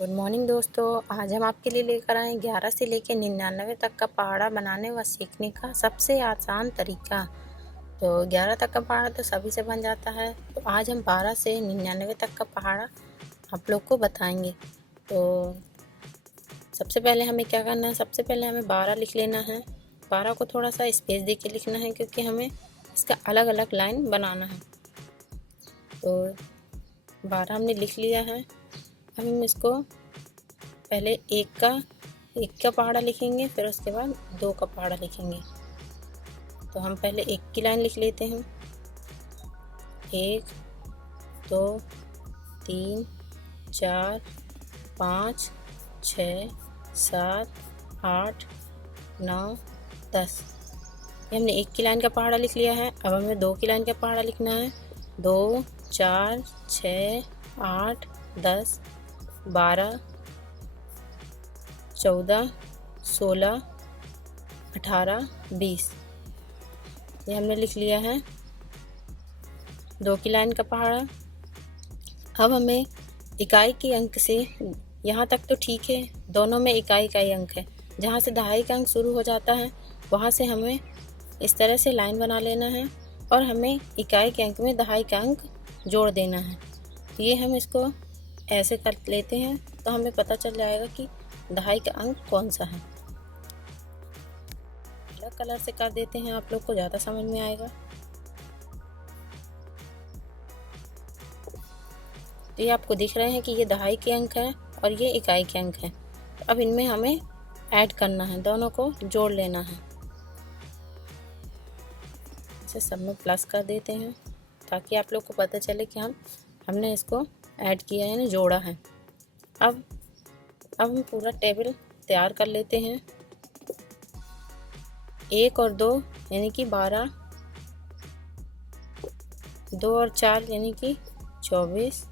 Good morning दोस्तों। आज हम आपके लिए लेकर आए 11 से लेकर 99 तक का पहाड़ा बनाने व सीखने का सबसे आसान तरीका। तो 11 तक का पहाड़ा तो सभी से बन जाता है, तो आज हम 12 से 99 तक का पहाड़ा आप लोग को बताएंगे। तो सबसे पहले हमें क्या करना है, सबसे पहले हमें 12 लिख लेना है। 12 को थोड़ा सा स्पेस दे के लिखना है, क्योंकि हमें इसका अलग अलग लाइन बनाना है। तो 12 हमने लिख लिया है। अब हम इसको पहले एक का पहाड़ा लिखेंगे, फिर उसके बाद 2 का पहाड़ा लिखेंगे। तो हम पहले 1 की लाइन लिख लेते हैं। 1 2 3 4 5 6 7 8 9 10। ये हमने 1 की लाइन का पहाड़ा लिख लिया है। अब हमें 2 की लाइन का पहाड़ा लिखना है। 2 4 6 8 10 12 14 16 18 20। ये हमने लिख लिया है 2 की लाइन का पहाड़ा। अब हमें इकाई के अंक से, यहाँ तक तो ठीक है, दोनों में इकाई का ही अंक है। जहाँ से दहाई का अंक शुरू हो जाता है वहाँ से हमें इस तरह से लाइन बना लेना है, और हमें इकाई के अंक में दहाई का अंक जोड़ देना है। ये हम इसको ऐसे कर लेते हैं, तो हमें पता चल जाएगा कि दहाई का अंक कौन सा है। अलग कलर से कर देते हैं, आप लोग को ज़्यादा समझ में आएगा। तो ये आपको दिख रहे हैं कि ये दहाई के अंक है और ये इकाई के अंक है। तो अब इनमें हमें ऐड करना है, दोनों को जोड़ लेना है। इसे सब में प्लस कर देते हैं, ताकि आप लोग को पता चले कि हमने इसको ऐड किया है, यानी जोड़ा है। अब हम पूरा टेबल तैयार कर लेते हैं। 1 और 2 यानी कि 12, 2 और 4 यानी कि 24,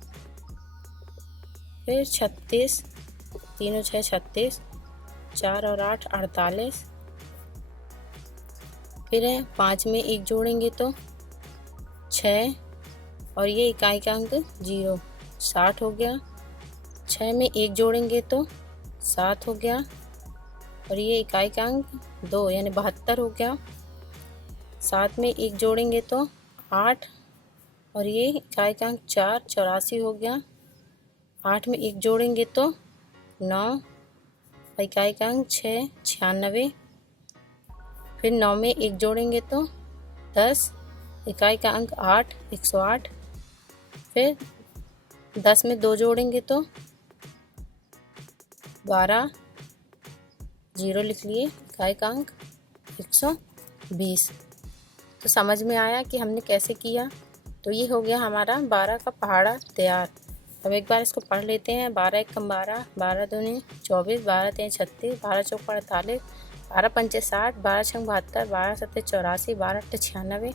फिर 36, 3 और 6 36, 4 और 8 48, फिर 5 में 1 जोड़ेंगे तो 6, और ये इकाई का अंक 0, 60 हो गया। 6 में 1 जोड़ेंगे तो 7 हो गया, और ये इकाई का अंक 2 यानी 72 हो गया। 7 में 1 जोड़ेंगे तो 8, और ये इकाई का अंक 4, 84 हो गया। 8 में 1 जोड़ेंगे तो 9, और इकाई का अंक 6, 96। फिर 9 में 1 जोड़ेंगे तो 10, इकाई का अंक 8, 108। फिर 10 में 2 जोड़ेंगे तो 12, 0 लिख लिए, इकाई का अंक 120। तो समझ में आया कि हमने कैसे किया। तो ये हो गया हमारा 12 का पहाड़ा तैयार। अब एक बार इसको पढ़ लेते हैं। 12 एकम 12, 12 दूनी 24, 12 तीन 36, 12 चौक 48, 12 पंचे 60, 12 छंग 72, 12 सत्ते 84, 12 अट्ठे 96,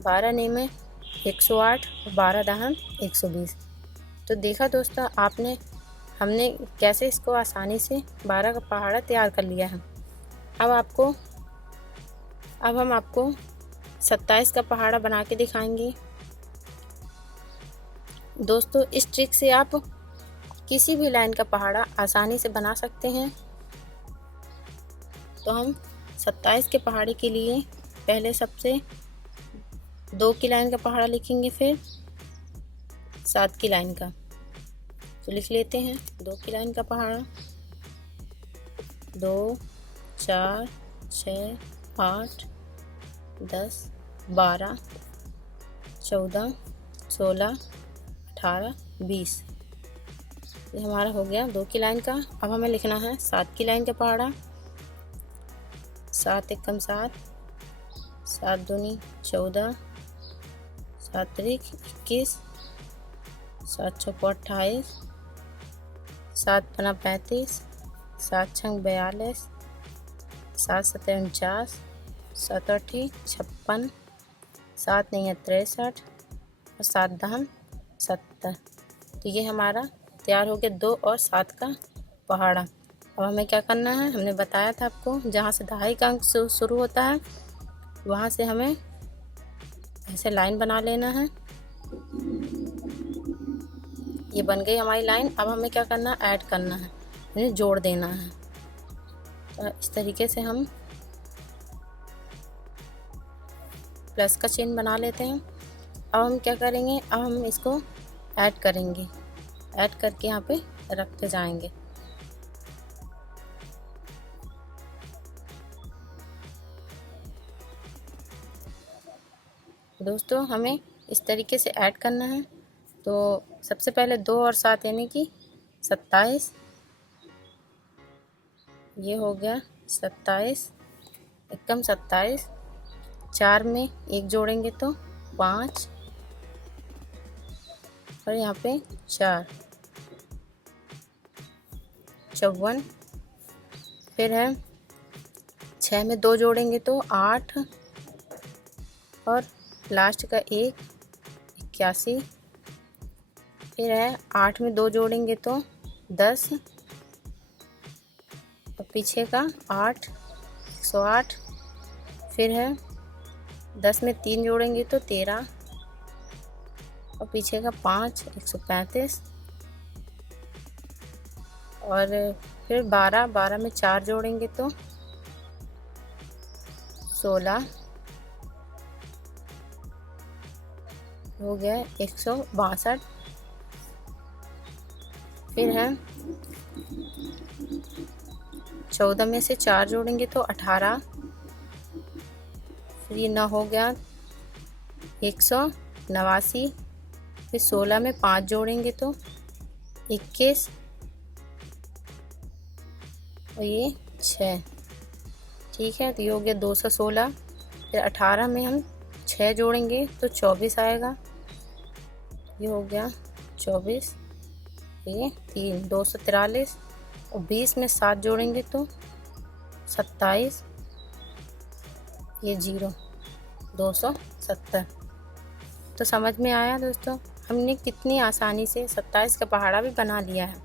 12 नीमे 108, 12 दहन 120। तो देखा दोस्तों आपने, हमने कैसे इसको आसानी से 12 का पहाड़ा तैयार कर लिया है। अब हम आपको 27 का पहाड़ा बना के दिखाएंगे। दोस्तों इस ट्रिक से आप किसी भी लाइन का पहाड़ा आसानी से बना सकते हैं। तो हम 27 के पहाड़े के लिए पहले सबसे 2 की लाइन का पहाड़ा लिखेंगे, फिर 7 की लाइन का। तो लिख लेते हैं 2 की लाइन का पहाड़ा। 2 4 6 8 10 12 14 16 18 20। ये हमारा हो गया 2 की लाइन का। अब हमें लिखना है 7 की लाइन का पहाड़ा। 7 एकम 7, 7 दूनी 14, 7 त्रिक 21, 7 चौको 28, 7 पना 35, 7 छंग 42, 7 सत्ते 49, 7 अठी 56, 7 नहीं 63, और 7 दहन 70। तो ये हमारा तैयार हो गया 2 और 7 का पहाड़ा। अब हमें क्या करना है, हमने बताया था आपको, जहाँ से दहाई का अंक शुरू होता है वहाँ से हमें ऐसे लाइन बना लेना है। ये बन गई हमारी लाइन। अब हमें क्या करना है, ऐड करना है, यानी जोड़ देना है। तो इस तरीके से हम प्लस का चिन्ह बना लेते हैं। अब हम क्या करेंगे, अब हम इसको ऐड करेंगे, ऐड करके यहाँ पे रखते जाएंगे। दोस्तों हमें इस तरीके से ऐड करना है। तो सबसे पहले 2 और 7 यानी कि 27, ये हो गया 27, एकम 27। 4 में 1 जोड़ेंगे तो 5, और यहाँ पे 4, 54। फिर है 6 में 2 जोड़ेंगे तो 8, और लास्ट का 1, 81। फिर है 8 में 2 जोड़ेंगे तो 10, और पीछे का 8, 108। फिर है 10 में 3 जोड़ेंगे तो 13, और पीछे का 5, 135। और फिर 12 में 4 जोड़ेंगे तो 16, हो गया 162। फिर है 14 में से 4 जोड़ेंगे तो 18। फिर ये 9 हो गया 189। फिर 16 में 5 जोड़ेंगे तो 21, और ये 6। ठीक है, तो ये हो गया 216। फिर 18 में हम 6 जोड़ेंगे तो 24 आएगा, ये हो गया 24। ये 3, 243। और 20 में 7 जोड़ेंगे तो 27, ये 0, 270। तो समझ में आया दोस्तों, हमने कितनी आसानी से 27 का पहाड़ा भी बना लिया है।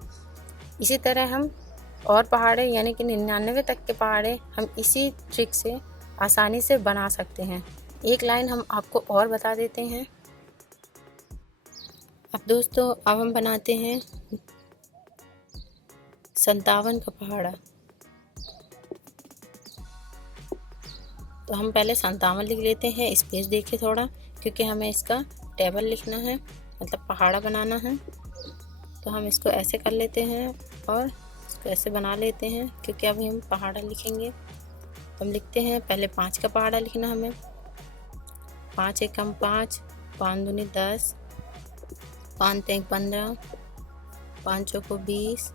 इसी तरह हम और पहाड़े यानी कि 99 तक के पहाड़े हम इसी ट्रिक से आसानी से बना सकते हैं। एक लाइन हम आपको और बता देते हैं। अब दोस्तों अब हम बनाते हैं 57 का पहाड़ा। तो हम पहले 57 लिख लेते हैं, स्पेस देखिए थोड़ा, क्योंकि हमें इसका टेबल लिखना है, मतलब पहाड़ा बनाना है। तो हम इसको ऐसे कर लेते हैं और इसको ऐसे बना लेते हैं, क्योंकि अभी हम पहाड़ा लिखेंगे। तो हम लिखते हैं, पहले 5 का पहाड़ा लिखना हमें। 5 एकम 5, 5 दूनी 10, 5 तें 15, 5 चौको 20,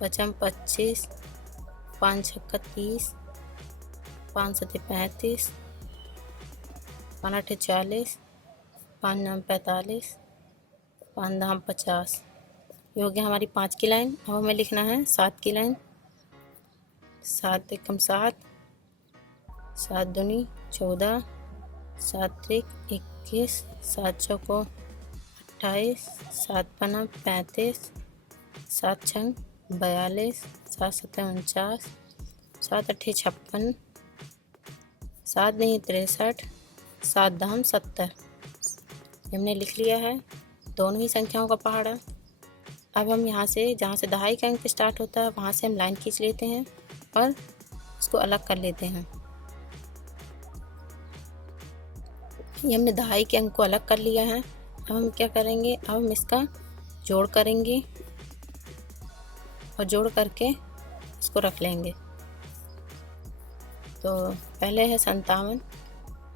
पचम 25, 5 छक्का 30, 5 सते 35, 5 अठे 40, 5 9 45, 5 10 50। ये हो गया हमारी 5 की लाइन। अब हमें लिखना है 7 की लाइन। 7 एकम 7, 7 दूनी 14, 7 त्रिक 21, 7 चौको 28, 7 पना 35, 7 छंग 42, 7 सते 49, 7 अठे 56, 7 नहीं 63, 7 दहम 70। हमने लिख लिया है दोनों ही संख्याओं का पहाड़ा। अब हम यहाँ से जहाँ से दहाई का अंक स्टार्ट होता है वहाँ से हम लाइन खींच लेते हैं और इसको अलग कर लेते हैं। ये हमने दहाई के अंक को अलग कर लिया है। अब हम क्या करेंगे, अब हम इसका जोड़ करेंगे और जोड़ करके इसको रख लेंगे। तो पहले है 57,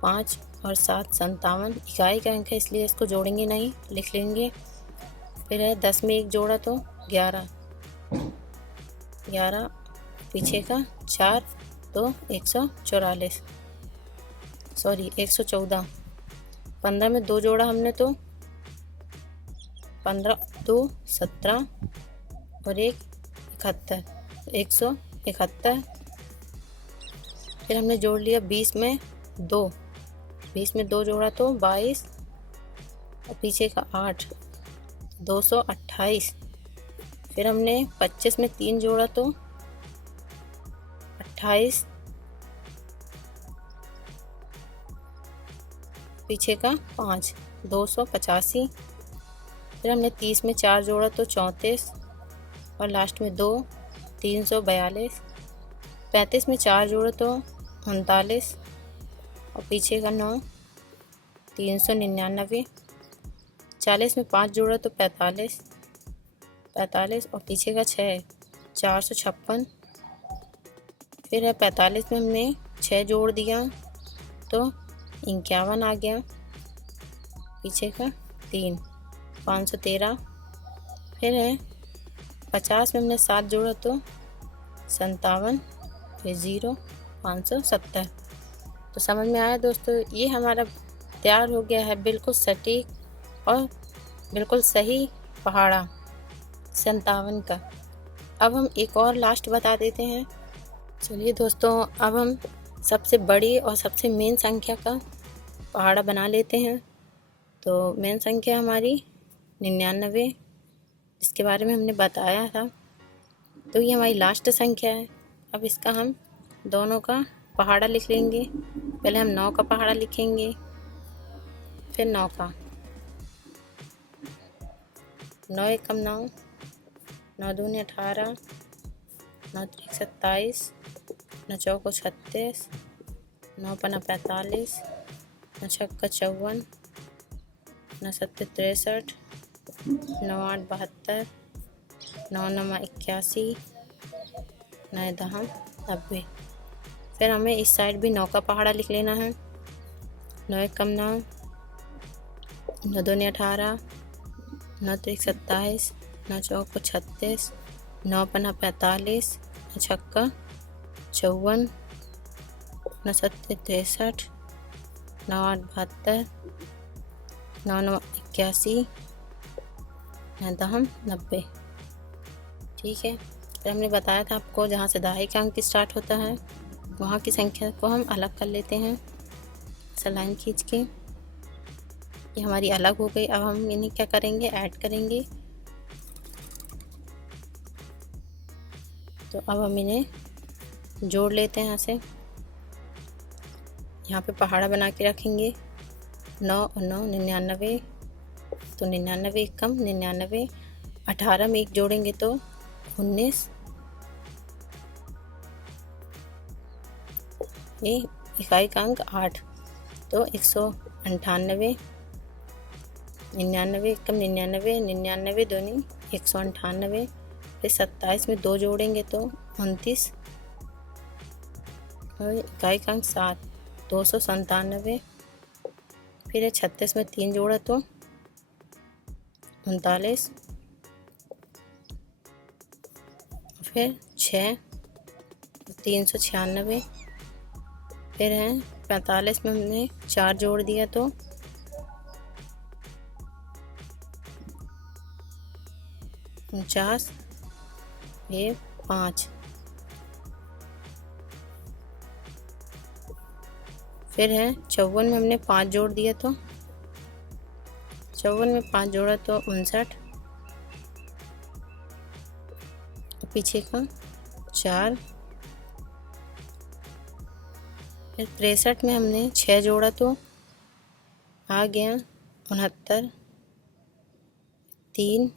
5 और 7 57, इकाई का अंक है इसलिए इसको जोड़ेंगे नहीं, लिख लेंगे। फिर है 10 में 1 जोड़ा तो 11, 11 पीछे का 4 तो 144, सॉरी 114। 15 में 2 जोड़ा हमने तो 15 2 17 और 1 71, 171। फिर हमने जोड़ लिया 20 में 2, 20 में 2 जोड़ा तो 22 और पीछे का 8, 228। फिर हमने 25 में 3 जोड़ा तो 28, पीछे का 5, 285। फिर हमने 30 में 4 जोड़ा तो 34 और लास्ट में 2 342। 35 में 4 जोड़ा तो 39 और पीछे का 9 399। 40 में 5 जोड़ा तो 45 और पीछे का 6 456। फिर है 45 में हमने 6 जोड़ दिया तो 51 आ गया, पीछे का 3 513। फिर है 50 में हमने 7 जोड़ा तो 57, फिर 0 570। तो समझ में आया दोस्तों, ये हमारा तैयार हो गया है बिल्कुल सटीक और बिल्कुल सही पहाड़ा 57 का। अब हम एक और लास्ट बता देते हैं। चलिए दोस्तों, अब हम सबसे बड़ी और सबसे मेन संख्या का पहाड़ा बना लेते हैं। तो मेन संख्या हमारी 99, जिसके बारे में हमने बताया था। तो ये हमारी लास्ट संख्या है। अब इसका हम दोनों का पहाड़ा लिख लेंगे। पहले हम 9 का पहाड़ा लिखेंगे, फिर 9 का। 9 एकम 9, 9 दूनी 18, 9 त्रिक 27, 9 चौको 36, 9 पना 45, 9 छक्का 54, 9 सत्ते 63, 9 8 72, 9 9 81, 9 दहम 90। फिर हमें इस साइड भी 9 का पहाड़ा लिख लेना है। 9 एकम 9, 9 दूनी 18, 9 त्रिक 27, 9 चौको 36, 9 पना 45, 9 छक्का 54, 9 सत्ते 63, 9 8 72, 9 9 81, 9 दहम 90। ठीक है, फिर हमने बताया था आपको जहाँ से दहाई का अंक स्टार्ट होता है वहाँ की संख्या को हम अलग कर लेते हैं। ऐसा लाइन खींच के ये हमारी अलग हो गई। अब हम इन्हें क्या करेंगे, ऐड करेंगे। तो अब हम इन्हें जोड़ लेते हैं यहाँ से। यहाँ पे पहाड़ा बना के रखेंगे। 9 और 9 99, तो 99 कम 99। 18 में 1 जोड़ेंगे तो 19। ये इकाई का अंक 8, तो 198। 99 कम 99, 99 दूनी 198। फिर 27 में 2 जोड़ेंगे तो 29 और इकाई का अंक 7, 297। फिर 36 में 3 जोड़ा तो 39। फिर 6 396। फिर है 45 में हमने 4 जोड़ दिया तो 49, ये 5। फिर है 54 में हमने 5 जोड़ दिया तो 54 में 5 जोड़ा तो 59। पीछे का 4। फिर 63 में हमने 6 जोड़ा तो आ गया 69। 3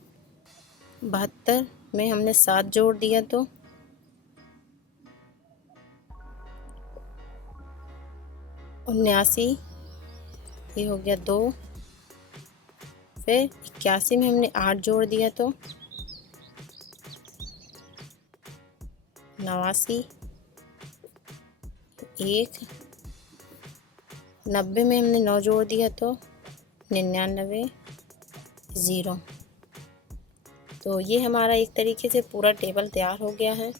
72 में हमने 7 जोड़ दिया तो 79, ये हो गया 2। फिर 81 में हमने 8 जोड़ दिया तो 89, 1। 90 में हमने 9 जोड़ दिया तो 99, 0। तो ये हमारा एक तरीके से पूरा टेबल तैयार हो गया है।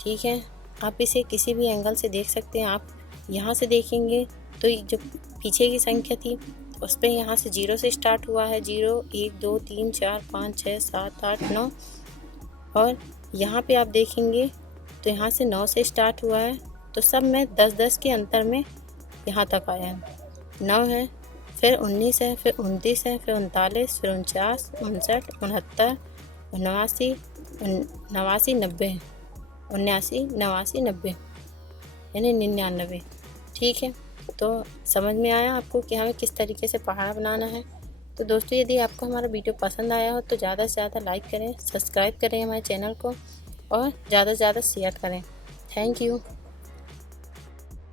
ठीक है, आप इसे किसी भी एंगल से देख सकते हैं। आप यहाँ से देखेंगे तो जो पीछे की संख्या थी उस पर यहाँ से 0 से स्टार्ट हुआ है। 0 1 2 3 4 5 6 7 8 9। और यहाँ पे आप देखेंगे तो यहाँ से 9 से स्टार्ट हुआ है, तो सब में 10-10 के अंतर में यहाँ तक आया है। 9 है, फिर 19 है, फिर 29 है, फिर 39, फिर 49, 59, 69, 89, 89, 90, 79, 89, 90 यानी 99। ठीक है, तो समझ में आया आपको कि हमें किस तरीके से पहाड़ा बनाना है। तो दोस्तों यदि आपको हमारा वीडियो पसंद आया हो तो ज़्यादा से ज़्यादा लाइक करें, सब्सक्राइब करें हमारे चैनल को और ज़्यादा से ज़्यादा शेयर करें। Thank you.